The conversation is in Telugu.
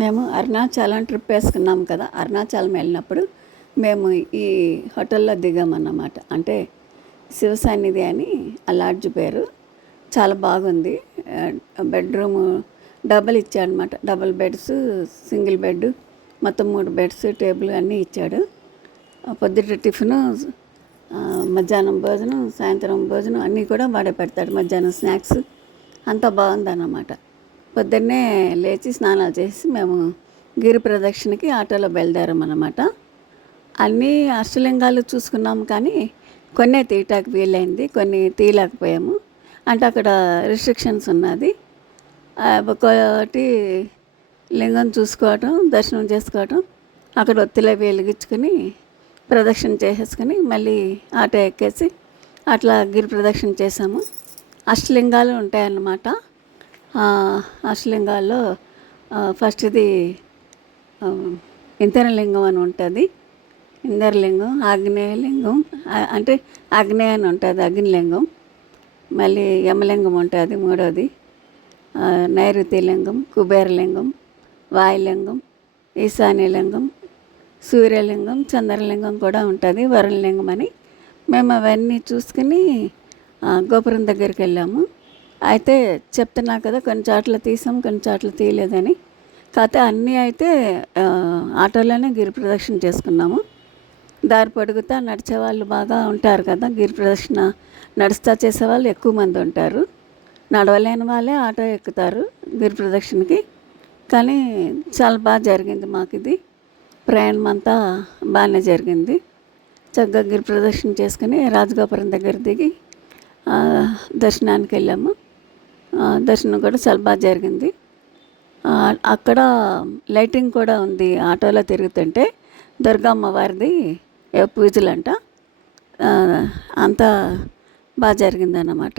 మేము అరుణాచలం ట్రిప్ వేసుకున్నాం కదా. అరుణాచలం వెళ్ళినప్పుడు మేము ఈ హోటల్లో దిగామన్నమాట. అంటే శివ సన్నిధి అని ఆ లాడ్జ్ పేరు. చాలా బాగుంది. బెడ్రూము డబల్ ఇచ్చాడనమాట. డబల్ బెడ్స్, సింగిల్ బెడ్, మొత్తం 3 బెడ్స్, టేబుల్ అన్నీ ఇచ్చాడు. పొద్దుట టిఫిను, మధ్యాహ్నం భోజనం, సాయంత్రం భోజనం అన్నీ కూడా వాడే పెడతాడు. మధ్యాహ్నం స్నాక్స్ అంతా బాగుందన్నమాట. పొద్దున్నే లేచి స్నానాలు చేసి మేము గిరి ప్రదక్షిణకి ఆటోలో బయలుదేరామన్నమాట. అన్నీ అష్టలింగాలు చూసుకున్నాము, కానీ కొన్నే తీయటానికి వీలైంది, కొన్ని తీయలేకపోయాము. అంటే అక్కడ రిస్ట్రిక్షన్స్ ఉన్నది. ఒకటి లింగం చూసుకోవటం, దర్శనం చేసుకోవటం, అక్కడ ఒత్తిలో వెలిగించుకొని ప్రదక్షిణ చేసేసుకొని మళ్ళీ ఆటో ఎక్కేసి అట్లా గిరి ప్రదక్షిణ చేసాము. అష్టలింగాలు ఉంటాయన్నమాట. అష్టలింగాల్లో ఫస్ట్ది ఇంద్రలింగం అని ఉంటుంది. ఇంద్రలింగం, ఆగ్నేయలింగం, అంటే ఆగ్నేయ అని ఉంటుంది, అగ్నిలింగం. మళ్ళీ యమలింగం ఉంటుంది మూడోది. నైరుతి లింగం, కుబేరలింగం, వాయులింగం, ఈశాన్యలింగం, సూర్యలింగం, చంద్రలింగం కూడా ఉంటుంది, వరుణలింగం అని. మేము అవన్నీ చూసుకుని గోపురం దగ్గరికి వెళ్ళాము. అయితే చెప్తున్నా కదా, కొన్ని చోట్ల తీసాం, కొన్ని చోట్ల తీయలేదని. కాకపోతే అన్నీ అయితే ఆటోలోనే గిరి ప్రదక్షిణ చేసుకున్నాము. దారి పొడుగుతా నడిచేవాళ్ళు బాగా ఉంటారు కదా. గిరి ప్రదక్షిణ నడుస్తా చేసేవాళ్ళు ఎక్కువ మంది ఉంటారు. నడవలేని వాళ్ళే ఆటో ఎక్కుతారు గిరి ప్రదక్షిణకి. కానీ చాలా బాగా జరిగింది మాకు ఇది. ప్రయాణం అంతా బాగానే జరిగింది. చక్కగా గిరి ప్రదక్షిణ చేసుకుని రాజగోపురం దగ్గర దిగి దర్శనానికి వెళ్ళాము. దర్శనం కూడా చాలా బాగా జరిగింది. అక్కడ లైటింగ్ కూడా ఉంది. ఆటోలో తిరుగుతుంటే దుర్గమ్మ వారిది పూజలంట. అంతా బాగా జరిగిందన్నమాట.